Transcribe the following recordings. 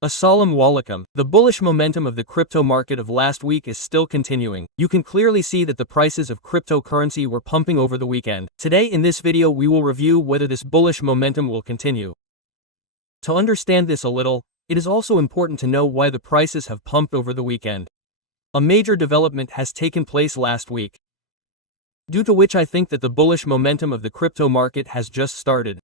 A solemn welcome. The bullish momentum of the crypto market of last week is still continuing. You can clearly see that the prices of cryptocurrency were pumping over the weekend. Today in this video we will review whether this bullish momentum will continue. To understand this a little, it is also important to know why the prices have pumped over the weekend. A major development has taken place last week, due to which I think that the bullish momentum of the crypto market has just started.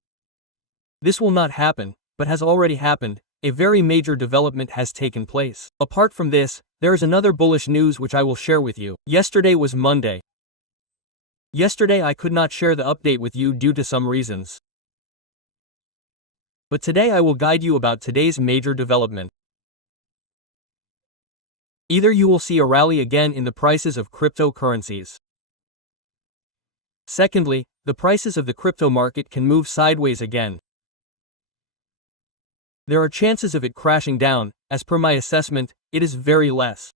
This will not happen, but has already happened. A very major development has taken place. Apart from this, there is another bullish news which I will share with you. Yesterday was Monday. Yesterday I could not share the update with you due to some reasons. But today I will guide you about today's major development. Either you will see a rally again in the prices of cryptocurrencies. Secondly, the prices of the crypto market can move sideways again. There are chances of it crashing down. As per my assessment, it is very less.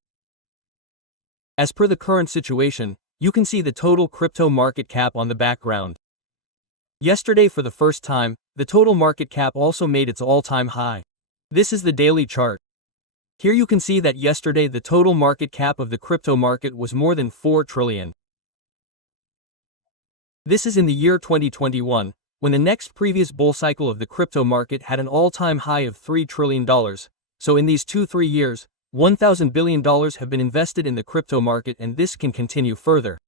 As per the current situation, you can see the total crypto market cap on the background. Yesterday for the first time, the total market cap also made its all-time high. This is the daily chart. Here you can see that yesterday the total market cap of the crypto market was more than 4 trillion. This is in the year 2021. When the next previous bull cycle of the crypto market had an all-time high of $3 trillion, so in these 2-3 years, $1,000 billion have been invested in the crypto market and this can continue further.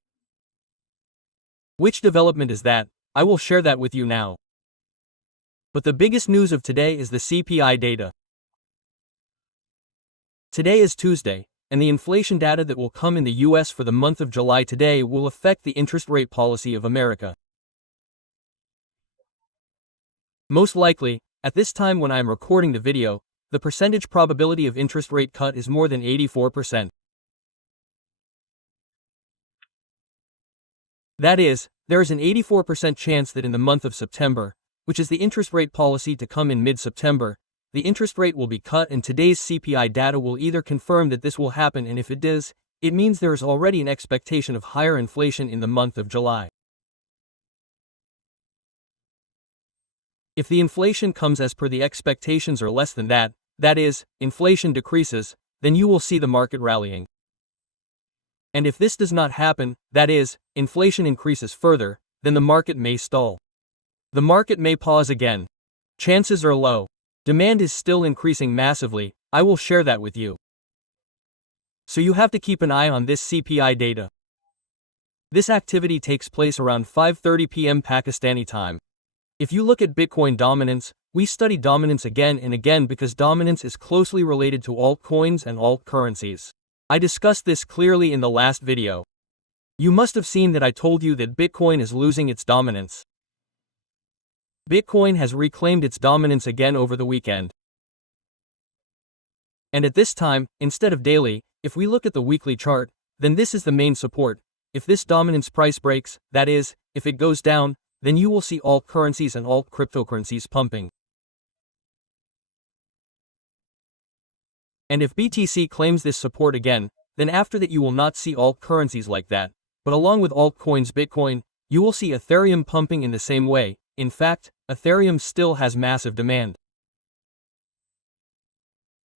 Which development is that? I will share that with you now. But the biggest news of today is the CPI data. Today is Tuesday, and the inflation data that will come in the US for the month of July today will affect the interest rate policy of America. Most likely, at this time when I am recording the video, the percentage probability of interest rate cut is more than 84%. That is, there is an 84% chance that in the month of September, which is the interest rate policy to come in mid-September, the interest rate will be cut and today's CPI data will either confirm that this will happen, and if it does, it means there is already an expectation of higher inflation in the month of July. If the inflation comes as per the expectations or less than that, that is, inflation decreases, then you will see the market rallying. And if this does not happen, that is, inflation increases further, then the market may stall. The market may pause again. Chances are low. Demand is still increasing massively. I will share that with you. So you have to keep an eye on this CPI data. This activity takes place around 5:30 p.m. Pakistani time. If you look at Bitcoin dominance, we study dominance again and again because dominance is closely related to altcoins and alt currencies. I discussed this clearly in the last video. You must have seen that I told you that Bitcoin is losing its dominance. Bitcoin has reclaimed its dominance again over the weekend. And at this time, instead of daily, if we look at the weekly chart, then this is the main support. If this dominance price breaks, that is, if it goes down, then you will see alt currencies and alt cryptocurrencies pumping. And if BTC claims this support again, then after that you will not see alt currencies like that, but along with altcoins Bitcoin, you will see Ethereum pumping in the same way. In fact, Ethereum still has massive demand.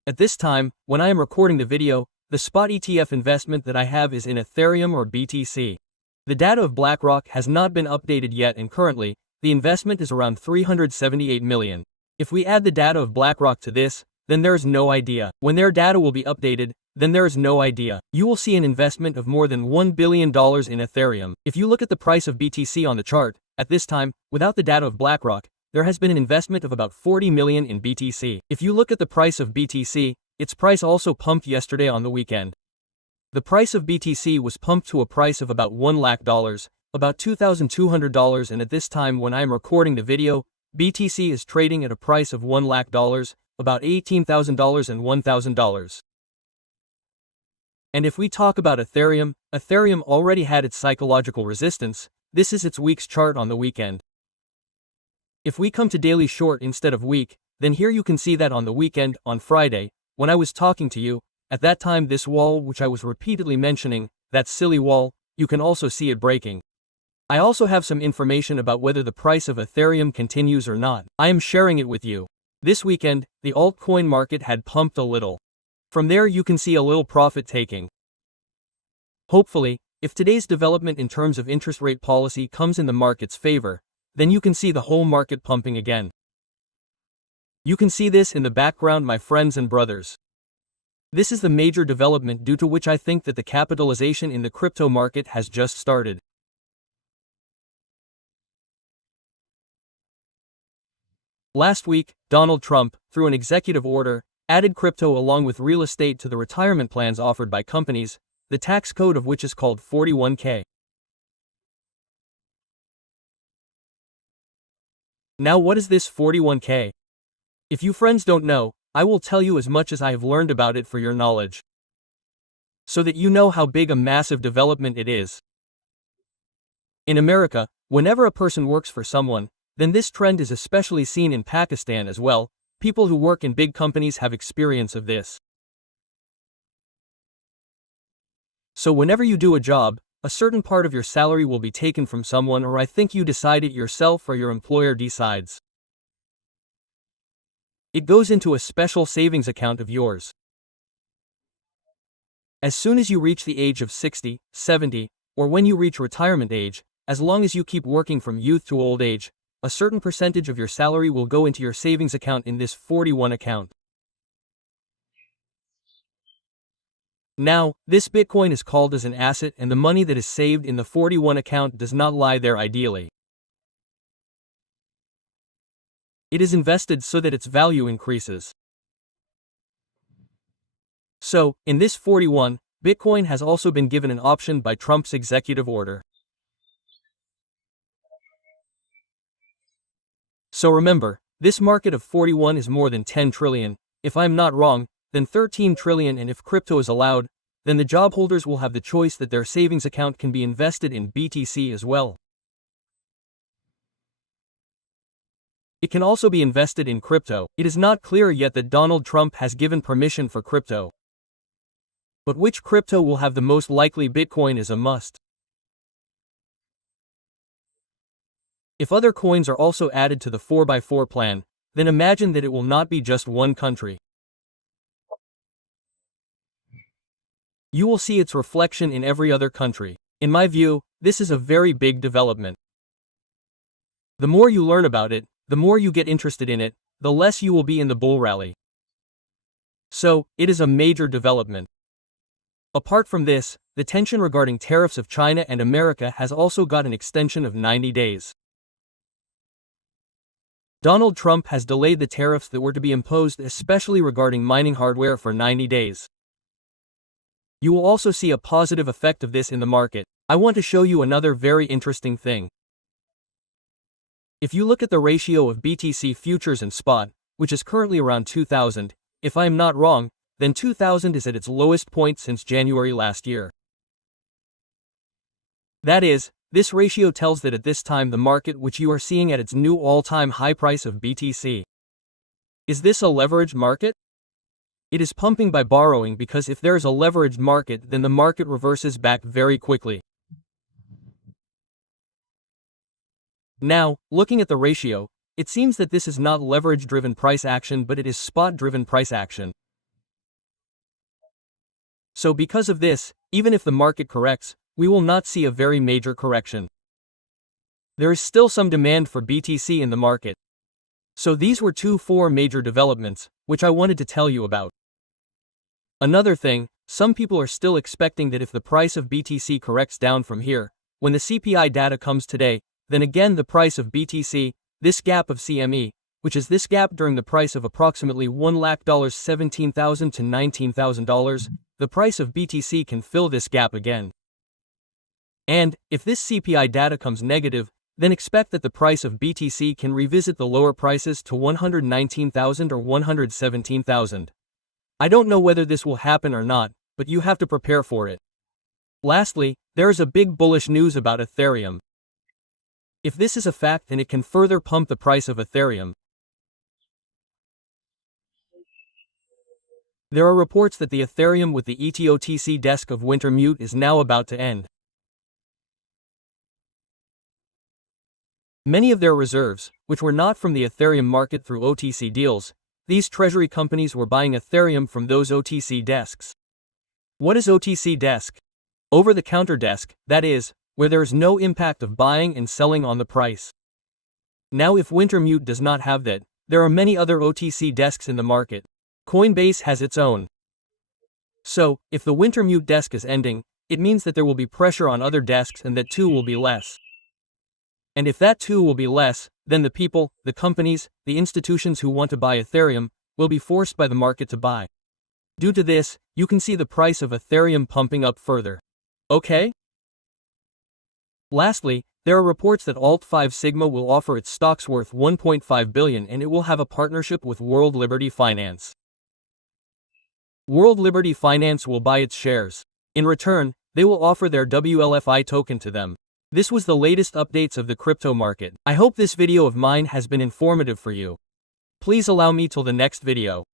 At this time, when I am recording the video, the spot ETF investment that I have is in Ethereum or BTC. The data of BlackRock has not been updated yet and currently, the investment is around 378 million. If we add the data of BlackRock to this, then there is no idea. When their data will be updated, then there is no idea. You will see an investment of more than $1 billion in Ethereum. If you look at the price of BTC on the chart, at this time, without the data of BlackRock, there has been an investment of about 40 million in BTC. If you look at the price of BTC, its price also pumped yesterday on the weekend. The price of BTC was pumped to a price of about $1 lakh, about $2,200, and at this time when I am recording the video, BTC is trading at a price of $1 lakh, about $18,000 and $1,000. And if we talk about Ethereum, Ethereum already had its psychological resistance. This is its week's chart on the weekend. If we come to daily short instead of week, then here you can see that on the weekend, on Friday, when I was talking to you, at that time this wall which I was repeatedly mentioning, that silly wall, you can also see it breaking. I also have some information about whether the price of Ethereum continues or not. I am sharing it with you. This weekend, the altcoin market had pumped a little. From there you can see a little profit taking. Hopefully, if today's development in terms of interest rate policy comes in the market's favor, then you can see the whole market pumping again. You can see this in the background, my friends and brothers. This is the major development due to which I think that the capitalization in the crypto market has just started. Last week, Donald Trump, through an executive order, added crypto along with real estate to the retirement plans offered by companies, the tax code of which is called 41K. Now what is this 41K? If you friends don't know, I will tell you as much as I have learned about it for your knowledge, so that you know how big a massive development it is. In America, whenever a person works for someone, then this trend is especially seen in Pakistan as well. People who work in big companies have experience of this. So whenever you do a job, a certain part of your salary will be taken from someone, or I think you decide it yourself or your employer decides. It goes into a special savings account of yours. As soon as you reach the age of 60, 70, or when you reach retirement age, as long as you keep working from youth to old age, a certain percentage of your salary will go into your savings account in this 41 account. Now, this Bitcoin is called as an asset, and the money that is saved in the 41 account does not lie there ideally. It is invested so that its value increases. So, in this 41, Bitcoin has also been given an option by Trump's executive order. So remember, this market of 41 is more than 10 trillion, if I'm not wrong, then 13 trillion, and if crypto is allowed, then the job holders will have the choice that their savings account can be invested in BTC as well. It can also be invested in crypto. It is not clear yet that Donald Trump has given permission for crypto. But which crypto will have the most likely Bitcoin is a must. If other coins are also added to the 4x4 plan, then imagine that it will not be just one country. You will see its reflection in every other country. In my view, this is a very big development. The more you learn about it, the more you get interested in it, the less you will be in the bull rally. So, it is a major development. Apart from this, the tension regarding tariffs of China and America has also got an extension of 90 days. Donald Trump has delayed the tariffs that were to be imposed, especially regarding mining hardware, for 90 days. You will also see a positive effect of this in the market. I want to show you another very interesting thing. If you look at the ratio of BTC futures and spot, which is currently around 2000, if I am not wrong, then 2000 is at its lowest point since January last year. That is, this ratio tells that at this time the market which you are seeing at its new all-time high price of BTC. Is this a leveraged market? It is pumping by borrowing, because if there is a leveraged market, then the market reverses back very quickly. Now, looking at the ratio, it seems that this is not leverage-driven price action, but it is spot-driven price action. So because of this, even if the market corrects, we will not see a very major correction. There is still some demand for BTC in the market. So these were 4 major developments, which I wanted to tell you about. Another thing, some people are still expecting that if the price of BTC corrects down from here, when the CPI data comes today, then again the price of BTC, this gap of CME, which is this gap during the price of approximately $1,17,000 to $19,000, the price of BTC can fill this gap again. And, if this CPI data comes negative, then expect that the price of BTC can revisit the lower prices to $119,000 or $117,000. I don't know whether this will happen or not, but you have to prepare for it. Lastly, there is a big bullish news about Ethereum. If this is a fact, then it can further pump the price of Ethereum. There are reports that the Ethereum with the ETOTC desk of Wintermute is now about to end. Many of their reserves, which were not from the Ethereum market through OTC deals, these treasury companies were buying Ethereum from those OTC desks. What is OTC desk? Over-the-counter desk, that is, where there is no impact of buying and selling on the price. Now if Wintermute does not have that, there are many other OTC desks in the market. Coinbase has its own. So, if the Wintermute desk is ending, it means that there will be pressure on other desks and that too will be less. And if that too will be less, then the people, the companies, the institutions who want to buy Ethereum, will be forced by the market to buy. Due to this, you can see the price of Ethereum pumping up further. Okay? Lastly, there are reports that Alt5 Sigma will offer its stocks worth $1.5 billion and it will have a partnership with World Liberty Finance. World Liberty Finance will buy its shares. In return, they will offer their WLFI token to them. This was the latest updates of the crypto market. I hope this video of mine has been informative for you. Please allow me till the next video.